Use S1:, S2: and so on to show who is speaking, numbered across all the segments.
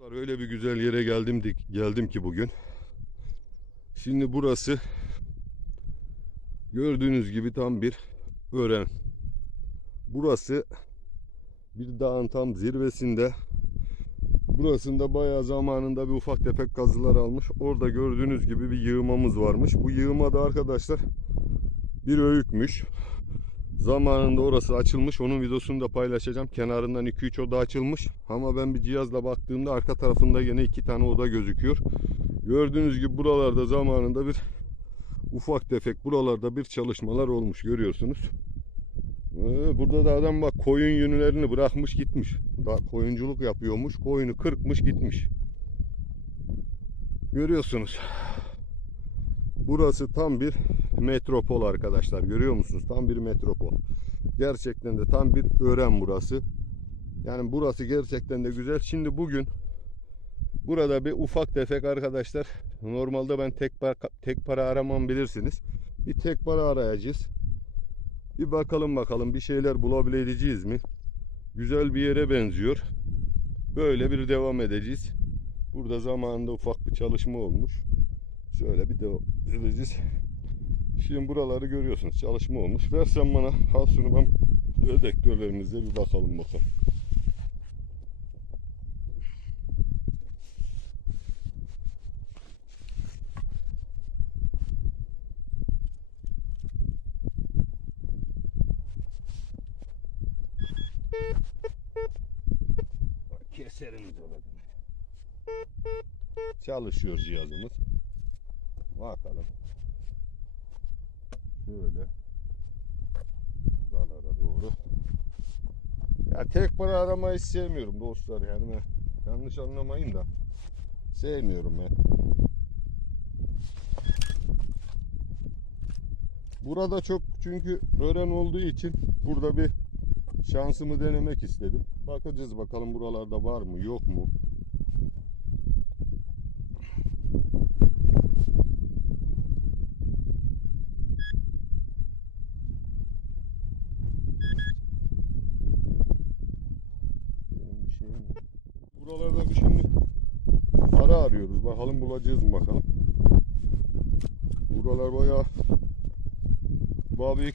S1: Öyle bir güzel yere geldim geldim ki bugün. Şimdi burası gördüğünüz gibi tam bir ören. Burası bir dağın tam zirvesinde. Burasında bayağı zamanında bir ufak tefek kazılar almış. Orada gördüğünüz gibi bir yığmamız varmış. Bu yığmada arkadaşlar bir öğükmüş. Zamanında orası açılmış. Onun videosunu da paylaşacağım. Kenarından 2-3 oda açılmış. Ama ben bir cihazla baktığımda arka tarafında yine 2 tane oda gözüküyor. Gördüğünüz gibi buralarda zamanında bir ufak tefek buralarda bir çalışmalar olmuş görüyorsunuz. Ee, Burada da adam bak koyun yünlerini bırakmış gitmiş. Da koyunculuk yapıyormuş. Koyunu kırpmış gitmiş. Görüyorsunuz. Burası tam bir metropol arkadaşlar. Görüyor musunuz? Tam bir metropol. Gerçekten de tam bir öğren burası. Yani burası gerçekten de güzel. Şimdi bugün burada bir ufak tefek arkadaşlar. Normalde ben tek para, tek para aramam bilirsiniz. Bir tek para arayacağız. Bir bakalım bakalım bir şeyler bulabileceğiz mi? Güzel bir yere benziyor. Böyle bir devam edeceğiz. Burada zamanında ufak bir çalışma olmuş. Şöyle bir devam edeceğiz. Şimdi buraları görüyorsunuz. Çalışma olmuş. Versen bana al şunu ben dedektörlerimize bir bakalım bakalım. Keserimiz orada. Çalışıyor cihazımız. Bakalım. Şöyle. Buralara doğru. Ya tek para aramayı sevmiyorum dostlar yani ben yanlış anlamayın da sevmiyorum ben. Burada çok çünkü öğren olduğu için burada bir şansımı denemek istedim. Bakacağız bakalım buralarda var mı yok mu. Benim bir şeyim yok. Buralarda bir şimdi ara arıyoruz. Bakalım bulacağız mı bakalım. Buralar bayağı Babix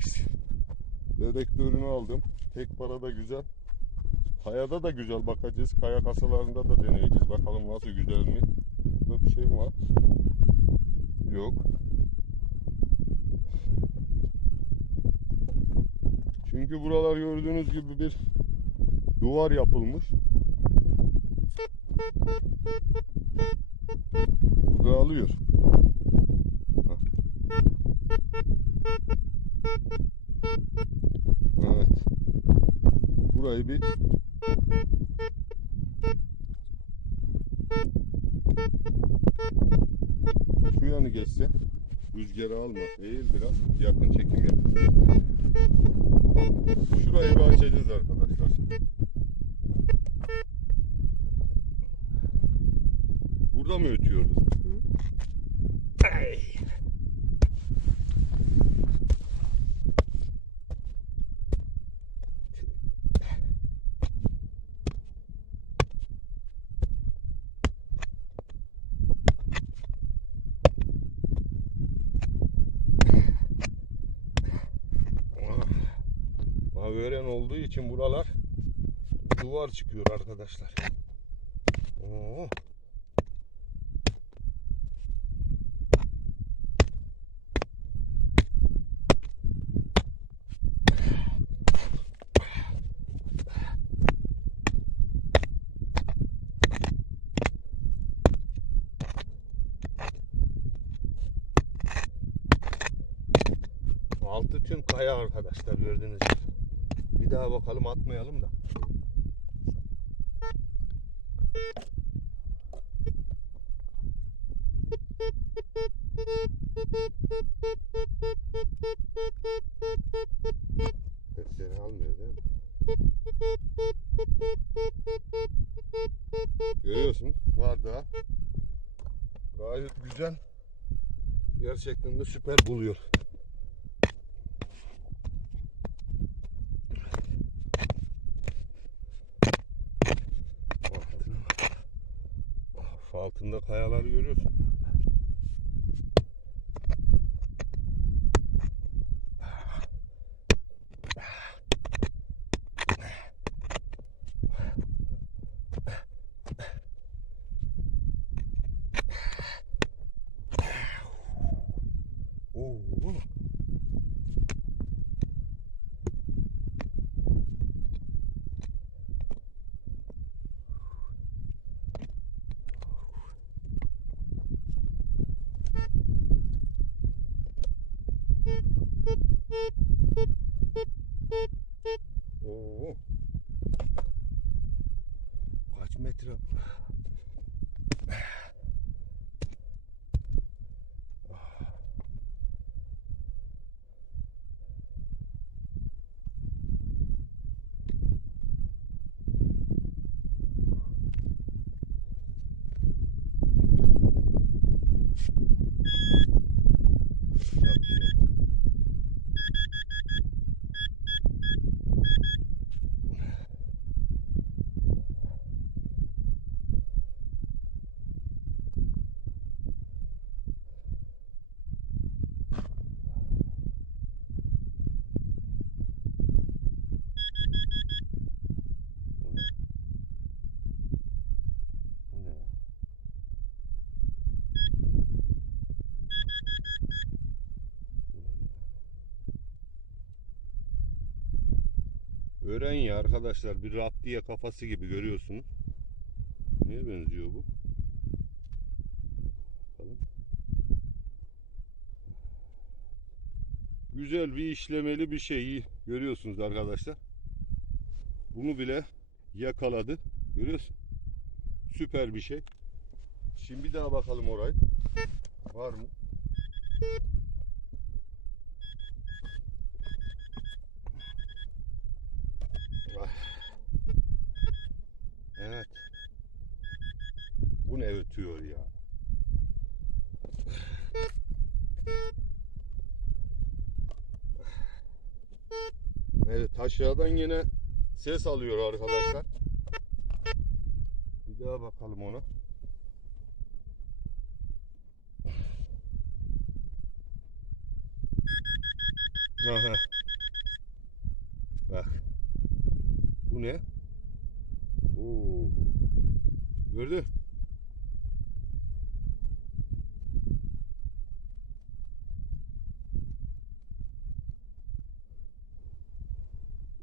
S1: dedektörünü aldım. Tek para da güzel. Kayada da güzel bakacağız. Kaya kasalarında da deneyeceğiz. Bakalım nasıl güzel mi? Burada bir şey mi var? Yok. Çünkü buralar gördüğünüz gibi bir duvar yapılmış. Burada alıyor. Hah. Evet. Burayı bir şu yanı geçse rüzgarı alma. Eğil biraz. Yakın çekim yap. Şurayı bir açacağız arkadaşlar. Burada mı ötüyordu? Ay. Mavören olduğu için buralar duvar çıkıyor arkadaşlar. Oo. Altı tüm kaya arkadaşlar gördüğünüz gibi. Daha bakalım atmayalım da. Sesleri almıyor değil mi? Görüyorsun var daha. Gayet güzel. Gerçekten de süper buluyor. Bak altında kayaları görüyorsun. Oo. Oo. Kaç metre? Çalışıyor. Bu ne? Bu ne? ya? Bu ne bir Öğren ya arkadaşlar bir raptiye kafası gibi görüyorsunuz. Neye benziyor bu? Bakalım. Güzel bir işlemeli bir şey görüyorsunuz arkadaşlar. Bunu bile yakaladı. Görüyorsun. Süper bir şey. Şimdi bir daha bakalım orayı. Var mı? Ah. Evet. Ötüyor ya? Evet aşağıdan yine ses alıyor arkadaşlar. Bir daha bakalım ona. Aha. Bak. Bu ne? Oo. Gördün?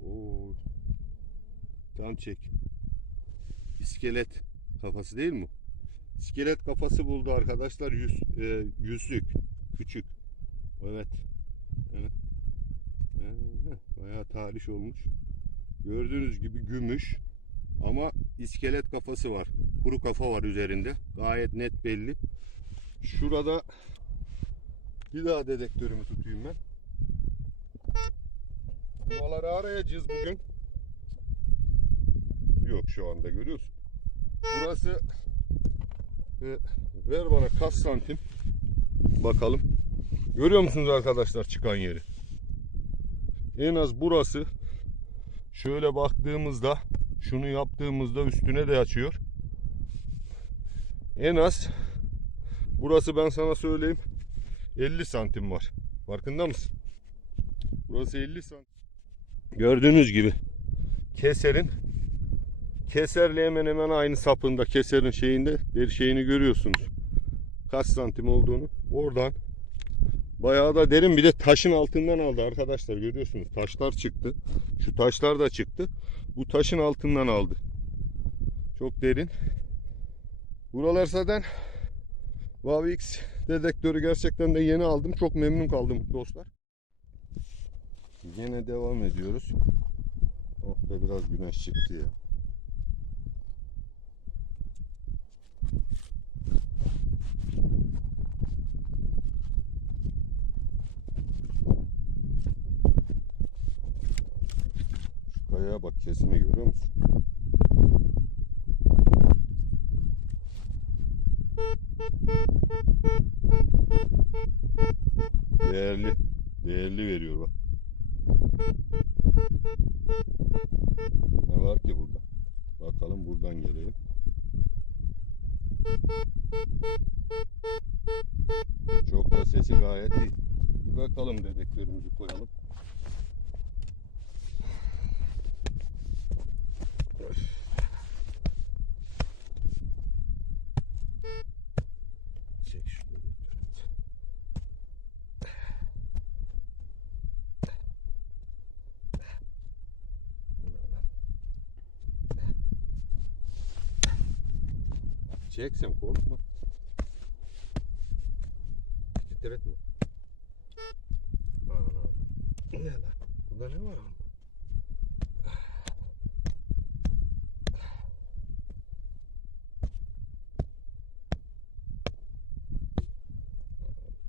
S1: Oo. Tam çek. İskelet kafası değil mi? İskelet kafası buldu arkadaşlar. Yüz, e, yüzlük. Küçük. Evet. Evet. Ee, bayağı taliş olmuş. Gördüğünüz gibi gümüş. Ama iskelet kafası var. Kuru kafa var üzerinde. Gayet net belli. Şurada bir daha dedektörümü tutayım ben. Buraları arayacağız bugün. Yok şu anda görüyorsun. Burası e, ver bana kaç santim. Bakalım. Görüyor musunuz arkadaşlar çıkan yeri? En az burası şöyle baktığımızda şunu yaptığımızda üstüne de açıyor. En az burası ben sana söyleyeyim 50 santim var. Farkında mısın? Burası 50 santim. Gördüğünüz gibi keserin keserle hemen hemen aynı sapında keserin şeyinde deri şeyini görüyorsunuz. Kaç santim olduğunu. Oradan bayağı da derin bir de taşın altından aldı arkadaşlar görüyorsunuz. Taşlar çıktı. Şu taşlar da çıktı. Bu taşın altından aldı. Çok derin. Buralar zaten Vavix dedektörü gerçekten de yeni aldım. Çok memnun kaldım dostlar. Yine devam ediyoruz. Oh be biraz güneş çıktı ya. Şu kayaya bak kesimi görüyor musun? Değerli. Değerli veriyor bak. Ne var ki burada? Bakalım buradan gelelim. Çok da sesi gayet iyi. Bir bakalım dedektörümüzü koyalım. Çek şu dedektörümüzü. Bu ne lan? Çek sen korkma. Titretme. Bu ne lan? Burada ne var oğlum?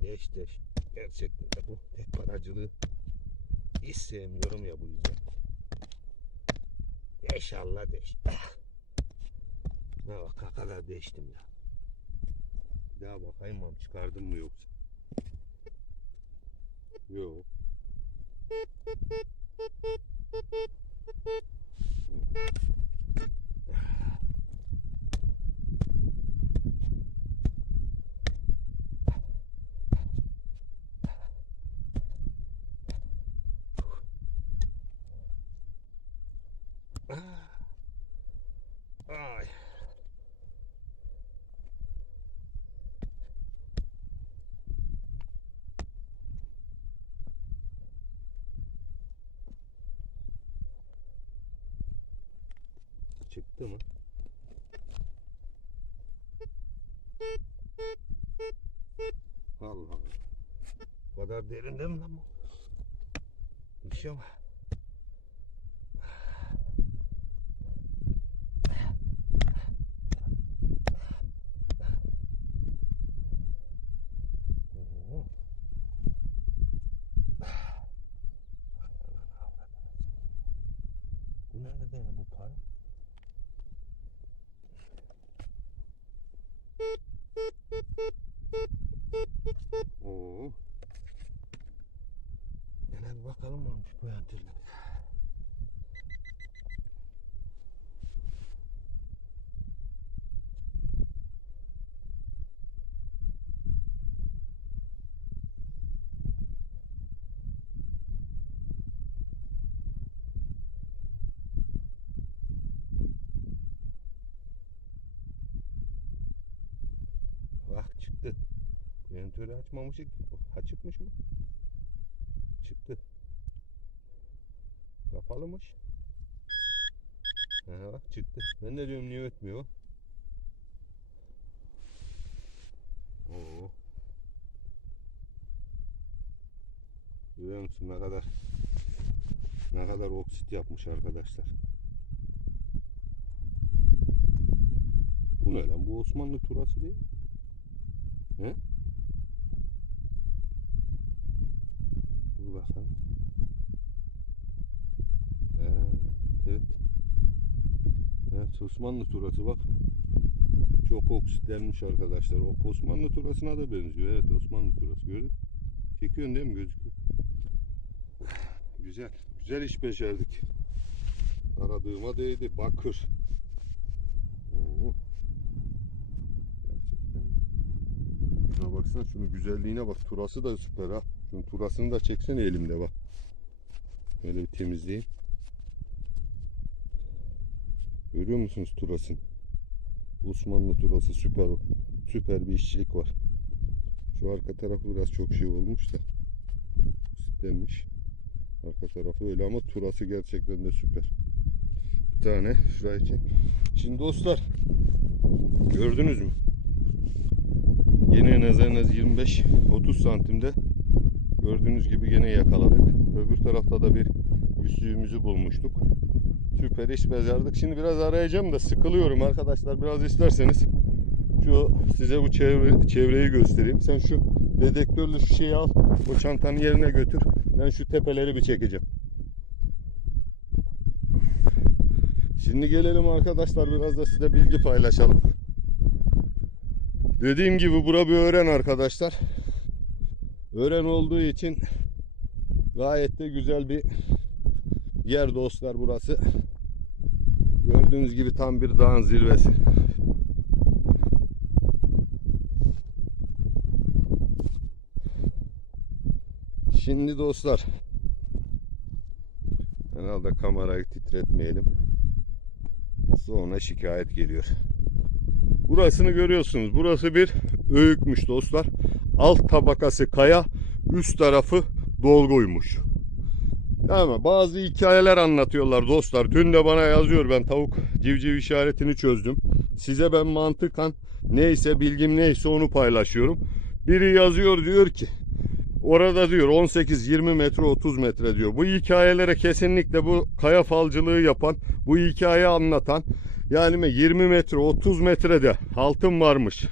S1: Deş deş. Gerçekten de bu tek paracılığı hiç sevmiyorum ya bu yüzden. İnşallah deş. Ne bak ne kadar değiştim ya. Bir daha bakayım am çıkardım mı yoksa? Yok. Çıktı mı? Allah Allah. Bu kadar derinde mi lan bu? İşe bak. Oo. Bu nerede ya bu para? Oo. Gene bir bakalım ne olmuş bu yantırlar. Bak çıktı. Ventörü açmamışık ki. Bu Açıkmış mı? Çıktı. Kapalımış. Ha bak çıktı. Ben de diyorum niye ötmüyor? Oo. Görüyor musun ne kadar ne kadar oksit yapmış arkadaşlar. Bu ne lan? Bu Osmanlı turası değil mi? He? Dur bakalım. Evet, evet. Evet, Osmanlı turası bak. Çok oksitlenmiş arkadaşlar. O Osmanlı turasına da benziyor. Evet, Osmanlı turası. Gördün? Çekiyorsun değil mi? Gözüküyor. Güzel. Güzel iş becerdik. Aradığıma değdi. Bakır. Oo. Gerçekten. Şuna baksana şunun güzelliğine bak. Turası da süper ha. Şunun turasını da çeksene elimde bak. Böyle bir temizleyeyim. Görüyor musunuz turasını? Osmanlı turası süper. Süper bir işçilik var. Şu arka tarafı biraz çok şey olmuş da. Süslenmiş. Arka tarafı öyle ama turası gerçekten de süper. Bir tane şuraya çek. Şimdi dostlar gördünüz mü? Yine en az en az 25-30 santimde gördüğünüz gibi gene yakaladık. Öbür tarafta da bir yüzüğümüzü bulmuştuk. Süper iş becerdik. Şimdi biraz arayacağım da sıkılıyorum arkadaşlar. Biraz isterseniz şu size bu çevre, çevreyi göstereyim. Sen şu dedektörlü şu şeyi al. O çantanın yerine götür. Ben şu tepeleri bir çekeceğim. Şimdi gelelim arkadaşlar biraz da size bilgi paylaşalım. Dediğim gibi bura bir öğren arkadaşlar. Öğren olduğu için gayet de güzel bir yer dostlar burası. Gördüğünüz gibi tam bir dağın zirvesi. Şimdi dostlar herhalde kamerayı titretmeyelim. Sonra şikayet geliyor. Burasını görüyorsunuz. Burası bir öğükmüş dostlar. Alt tabakası kaya, üst tarafı dolguymuş. Ama bazı hikayeler anlatıyorlar dostlar. Dün de bana yazıyor ben tavuk civciv işaretini çözdüm. Size ben mantıkan neyse bilgim neyse onu paylaşıyorum. Biri yazıyor diyor ki orada diyor 18-20 metre 30 metre diyor. Bu hikayelere kesinlikle bu kaya falcılığı yapan bu hikaye anlatan yani 20 metre 30 metrede altın varmış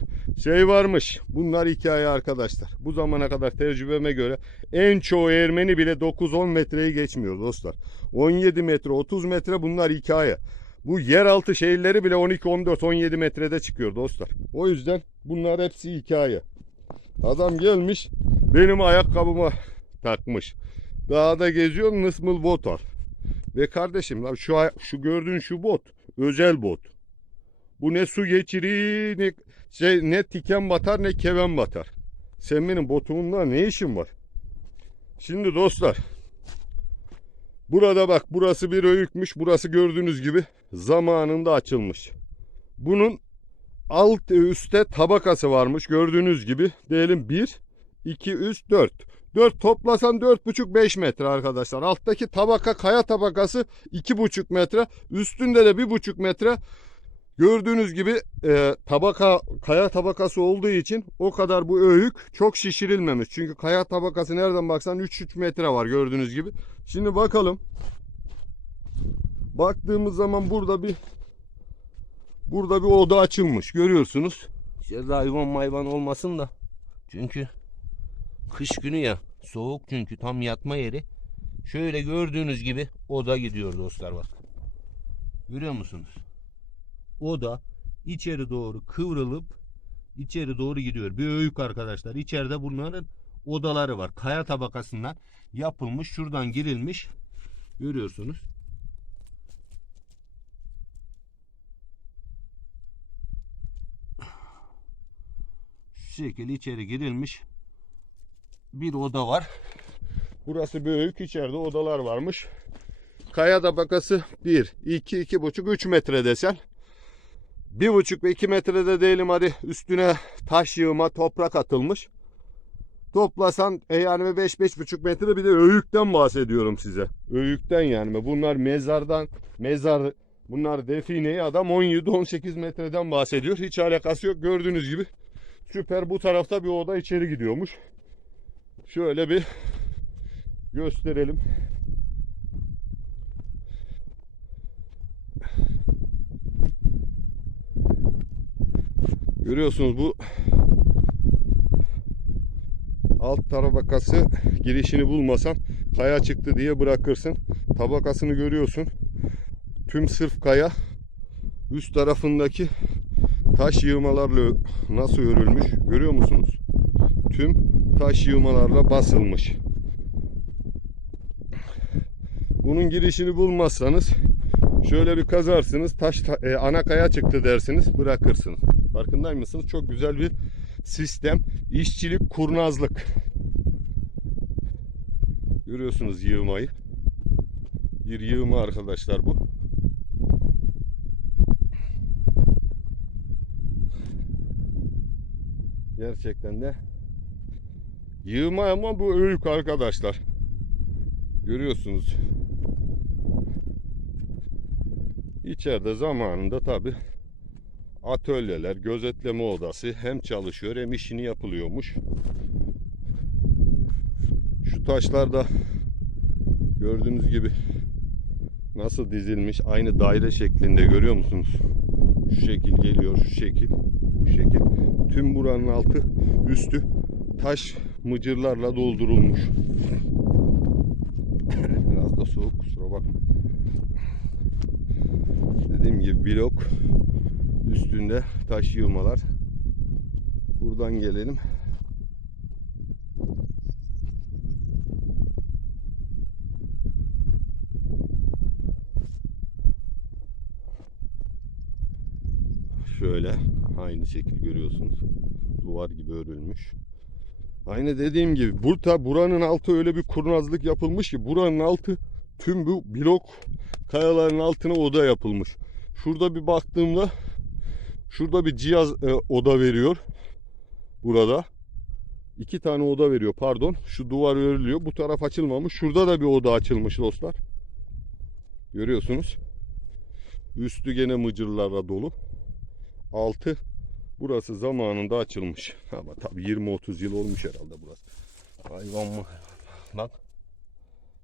S1: şey varmış. Bunlar hikaye arkadaşlar. Bu zamana kadar tecrübeme göre en çoğu Ermeni bile 9-10 metreyi geçmiyor dostlar. 17 metre 30 metre bunlar hikaye. Bu yeraltı şehirleri bile 12, 14, 17 metrede çıkıyor dostlar. O yüzden bunlar hepsi hikaye. Adam gelmiş benim ayakkabıma takmış. Dağda geziyor nısmıl bot var. Ve kardeşim şu şu gördüğün şu bot özel bot. Bu ne su geçirir ne şey ne tiken batar ne keven batar. Sen benim botumunda ne işin var? Şimdi dostlar Burada bak burası bir öğükmüş. Burası gördüğünüz gibi zamanında açılmış. Bunun alt üstte tabakası varmış. Gördüğünüz gibi diyelim 1, 2, 3, 4. 4 toplasan 4,5-5 metre arkadaşlar. Alttaki tabaka kaya tabakası 2,5 metre. Üstünde de 1,5 metre. Gördüğünüz gibi e, tabaka kaya tabakası olduğu için o kadar bu öğük çok şişirilmemiş. Çünkü kaya tabakası nereden baksan 3-3 metre var gördüğünüz gibi. Şimdi bakalım. Baktığımız zaman burada bir burada bir oda açılmış. Görüyorsunuz.
S2: İçeride hayvan mayvan olmasın da. Çünkü kış günü ya. Soğuk çünkü tam yatma yeri. Şöyle gördüğünüz gibi oda gidiyor dostlar bak. Görüyor musunuz? Oda içeri doğru kıvrılıp içeri doğru gidiyor. Bir öğük arkadaşlar. İçeride bunların odaları var. Kaya tabakasından yapılmış. Şuradan girilmiş. Görüyorsunuz. Şu şekilde içeri girilmiş bir oda var.
S1: Burası büyük. içeride odalar varmış. Kaya tabakası 1, 2, 2,5, 3 metre desen. 1,5 ve 2 metrede değilim hadi üstüne taş yığma toprak atılmış. Toplasan e yani 5-5,5 metre bir de öğükten bahsediyorum size. Öğükten yani. Bunlar mezardan mezar bunlar defineyi adam 17-18 metreden bahsediyor. Hiç alakası yok. Gördüğünüz gibi süper bu tarafta bir oda içeri gidiyormuş. Şöyle bir gösterelim. Görüyorsunuz bu alt tabakası girişini bulmasan kaya çıktı diye bırakırsın. Tabakasını görüyorsun. Tüm sırf kaya üst tarafındaki taş yığmalarla nasıl örülmüş görüyor musunuz? Tüm taş yığmalarla basılmış. Bunun girişini bulmazsanız şöyle bir kazarsınız taş ta- e, ana kaya çıktı dersiniz bırakırsınız. Farkında mısınız? Çok güzel bir sistem. İşçilik, kurnazlık. Görüyorsunuz yığmayı. Bir yığma arkadaşlar bu. Gerçekten de yığma ama bu öğük arkadaşlar. Görüyorsunuz. İçeride zamanında tabi atölyeler, gözetleme odası hem çalışıyor hem işini yapılıyormuş. Şu taşlar da gördüğünüz gibi nasıl dizilmiş aynı daire şeklinde görüyor musunuz? Şu şekil geliyor, şu şekil, bu şekil. Tüm buranın altı, üstü taş mıcırlarla doldurulmuş. Biraz da soğuk kusura bakma. Dediğim gibi blok üstünde taş yığmalar. Buradan gelelim. Şöyle aynı şekil görüyorsunuz. Duvar gibi örülmüş. Aynı dediğim gibi burada buranın altı öyle bir kurnazlık yapılmış ki buranın altı tüm bu blok kayaların altına oda yapılmış. Şurada bir baktığımda şurada bir cihaz e, oda veriyor. Burada. iki tane oda veriyor pardon. Şu duvar örülüyor. Bu taraf açılmamış. Şurada da bir oda açılmış dostlar. Görüyorsunuz. Üstü gene mıcırlarla dolu. Altı burası zamanında açılmış. Ama tabii 20-30 yıl olmuş herhalde burası.
S2: Hayvan mı? Bak.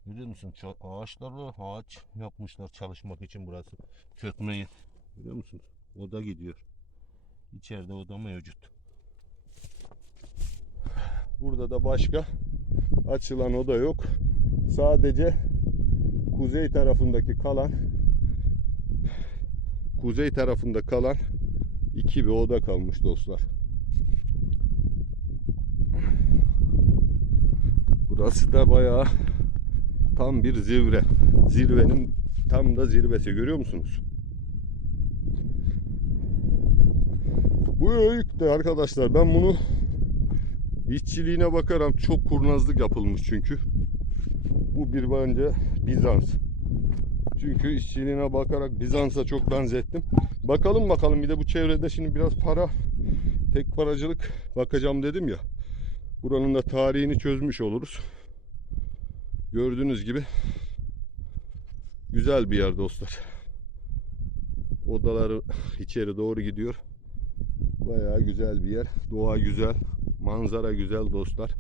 S2: Görüyor musun? Ağaçlarla ağaç yapmışlar çalışmak için burası. Çökmeyi. Görüyor musunuz? Oda gidiyor. İçeride oda mevcut.
S1: Burada da başka açılan oda yok. Sadece kuzey tarafındaki kalan kuzey tarafında kalan iki bir oda kalmış dostlar. Burası da bayağı tam bir zirve. Zirvenin tam da zirvesi görüyor musunuz? Bu öykte arkadaşlar ben bunu İşçiliğine bakarım çok kurnazlık yapılmış çünkü. Bu bir bence Bizans. Çünkü işçiliğine bakarak Bizans'a çok benzettim. Bakalım bakalım bir de bu çevrede şimdi biraz para tek paracılık bakacağım dedim ya. Buranın da tarihini çözmüş oluruz. Gördüğünüz gibi güzel bir yer dostlar. Odaları içeri doğru gidiyor. Bayağı güzel bir yer. Doğa güzel. Manzara güzel dostlar.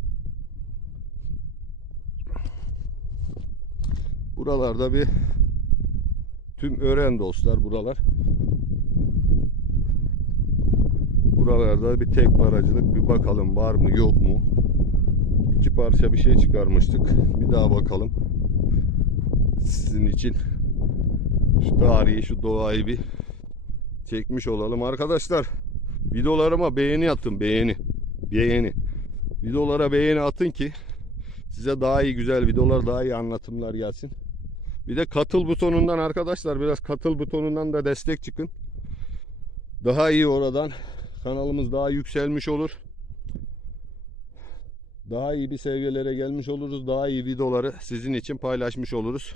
S1: Buralarda bir tüm öğren dostlar buralar. Buralarda bir tek paracılık bir bakalım var mı yok mu? İki parça bir şey çıkarmıştık. Bir daha bakalım. Sizin için şu tarihi, şu doğayı bir çekmiş olalım arkadaşlar. Videolarıma beğeni atın, beğeni. Beğeni. Videolara beğeni atın ki size daha iyi güzel videolar, daha iyi anlatımlar gelsin. Bir de katıl butonundan arkadaşlar biraz katıl butonundan da destek çıkın. Daha iyi oradan kanalımız daha yükselmiş olur. Daha iyi bir seviyelere gelmiş oluruz. Daha iyi videoları sizin için paylaşmış oluruz.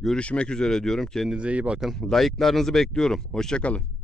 S1: Görüşmek üzere diyorum. Kendinize iyi bakın. Like'larınızı bekliyorum. Hoşçakalın.